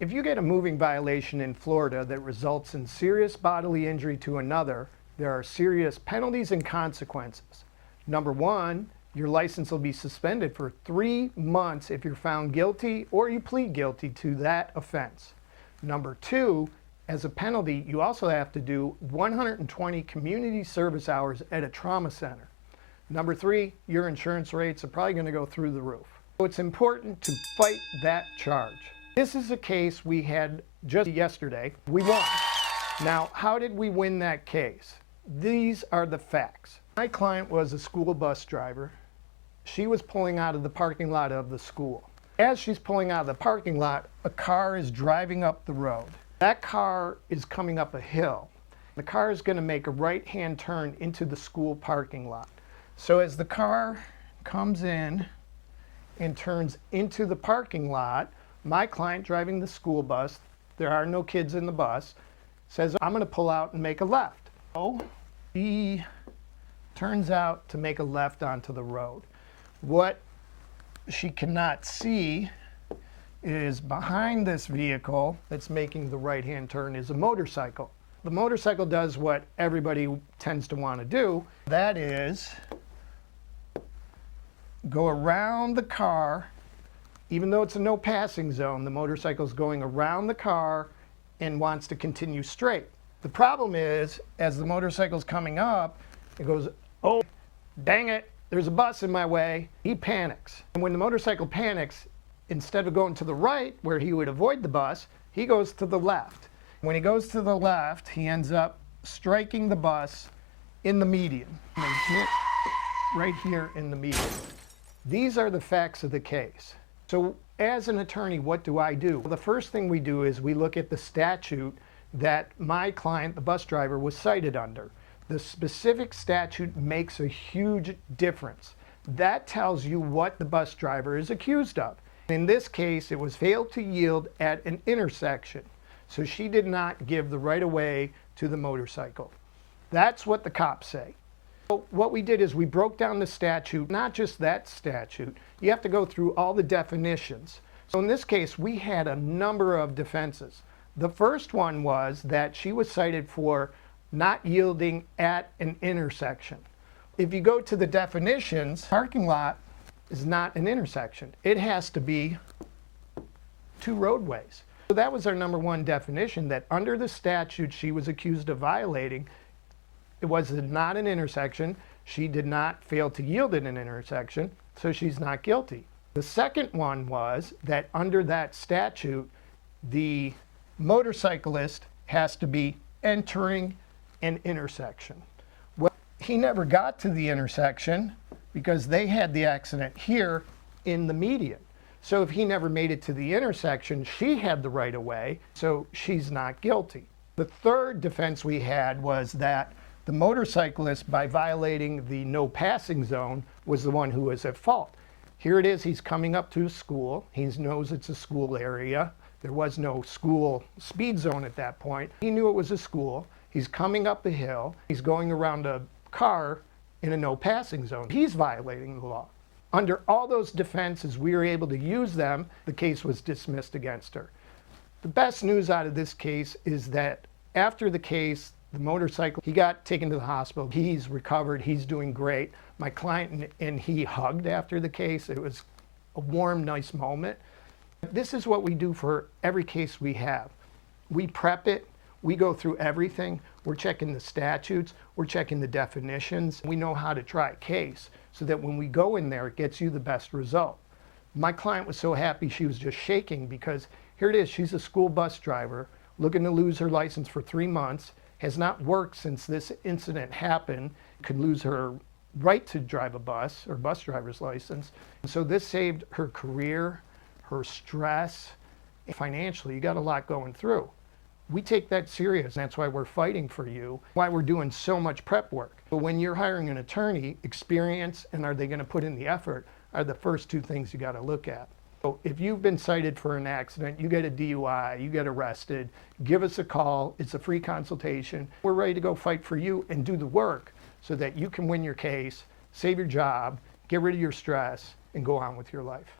If you get a moving violation in Florida that results in serious bodily injury to another, there are serious penalties and consequences. Number one, your license will be suspended for 3 months if you're found guilty or you plead guilty to that offense. Number two, as a penalty, you also have to do 120 community service hours at a trauma center. Number three, your insurance rates are probably going to go through the roof. So it's important to fight that charge. This is a case we had just yesterday. We won. Now, how did we win that case? These are the facts. My client was a school bus driver. She was pulling out of the parking lot of the school. As she's pulling out of the parking lot, a car is driving up the road. That car is coming up a hill. The car is going to make a right-hand turn into the school parking lot. So as the car comes in and turns into the parking lot, my client driving the school bus, there are no kids in the bus, says, I'm going to pull out and make a left. So he turns out to make a left onto the road. What she cannot see is behind this vehicle that's making the right-hand turn is a motorcycle. The motorcycle does what everybody tends to want to do. That is go around the car. Even though it's a no passing zone, the motorcycle is going around the car and wants to continue straight. The problem is, as the motorcycle is coming up, it goes, oh, dang it, there's a bus in my way. He panics. And when the motorcycle panics, instead of going to the right, where he would avoid the bus, he goes to the left. When he goes to the left, he ends up striking the bus in the median. Right here in the median. These are the facts of the case. So as an attorney, what do I do? Well, the first thing we do is we look at the statute that my client, the bus driver, was cited under. The specific statute makes a huge difference. That tells you what the bus driver is accused of. In this case, it was failed to yield at an intersection. So she did not give the right of way to the motorcycle. That's what the cops say. So what we did is we broke down the statute, not just that statute. You have to go through all the definitions. So in this case, we had a number of defenses. The first one was that she was cited for not yielding at an intersection. If you go to the definitions, parking lot is not an intersection. It has to be 2 roadways. So that was our number one definition, that under the statute she was accused of violating. It was not an intersection. She did not fail to yield at an intersection, so she's not guilty. The second one was that under that statute, the motorcyclist has to be entering an intersection. Well, he never got to the intersection because they had the accident here in the median. So if he never made it to the intersection, she had the right of way, so she's not guilty. The third defense we had was that the motorcyclist, by violating the no passing zone, was the one who was at fault. Here it is, he's coming up to a school. He knows it's a school area. There was no school speed zone at that point. He knew it was a school. He's coming up the hill. He's going around a car in a no passing zone. He's violating the law. Under all those defenses, we were able to use them. The case was dismissed against her. The best news out of this case is that after the case, the motorcycle, he got taken to the hospital. He's recovered. He's doing great. My client and he hugged after the case. It was a warm, nice moment. This is what we do for every case we have. We prep it. We go through everything. We're checking the statutes. We're checking the definitions. We know how to try a case so that when we go in there, it gets you the best result. My client was so happy she was just shaking because here it is. She's a school bus driver looking to lose her license for 3 months. Has not worked since this incident happened, could lose her right to drive a bus or bus driver's license. So this saved her career, her stress. Financially, you got a lot going through. We take that serious, and that's why we're fighting for you, why we're doing so much prep work. But when you're hiring an attorney, experience and are they going to put in the effort are the first 2 things you got to look at. So if you've been cited for an accident, you get a DUI, you get arrested, give us a call. It's a free consultation. We're ready to go fight for you and do the work so that you can win your case, save your job, get rid of your stress, and go on with your life.